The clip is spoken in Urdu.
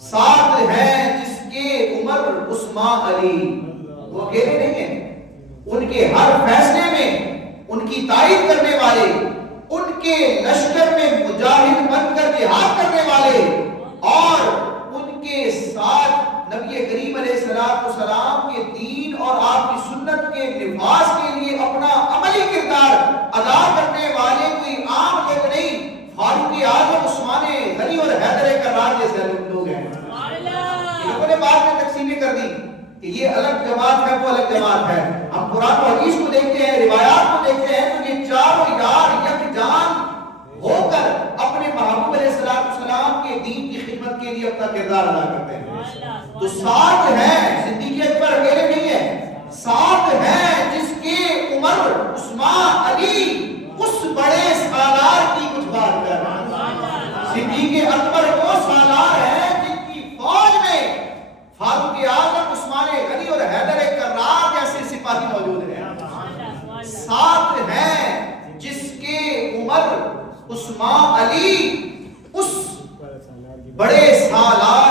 ساتھ ہیں جس کے عمر عثمان علی، وہ اکیلے نہیں ہیں، ان کے ہر فیصلے میں ان کی تائید کرنے والے، ان کے لشکر میں مجاہد بن کر جہاد کرنے والے، اور ان کے ساتھ نبی کریم علیہ السلام کے دین اور آپ کی سنت کے نفاذ کے لیے اپنا عملی کردار ادا کرنے والے کوئی عام لوگ نہیں، فاروق اعظم، عثمان غنی اور حیدر کرار جیسے لوگ ہیں۔ انہوں نے بعد میں تقسیمیں کر دی کہ یہ الگ جماعت ہے، وہ الگ جماعت ہے۔ ہم قرآن و حدیث کو دیکھتے ہیں، روایات کو دیکھتے ہیں، تو یہ چاروں یار یکجان ہو کر اپنے محبوب علیہ السلام کے دین کی خدمت کے لیے اپنا کردار ادا کرتے ہیں۔ تو ساتھ ہیں، صدیق اکبر اکیلے نہیں ہیں، ساتھ ہیں جس کے عمر عثمان علی اس بڑے سالار کی کچھ بات کر رہا ہے۔ صدیق اکبر وہ سالار ہیں جن کی فوج میں فاروق اعظم، عثمان غنی اور حیدر کرار جیسے سپاہی موجود ہیں۔ ساتھ ہیں جس کے عمر عثمان علی اس بڑے سالار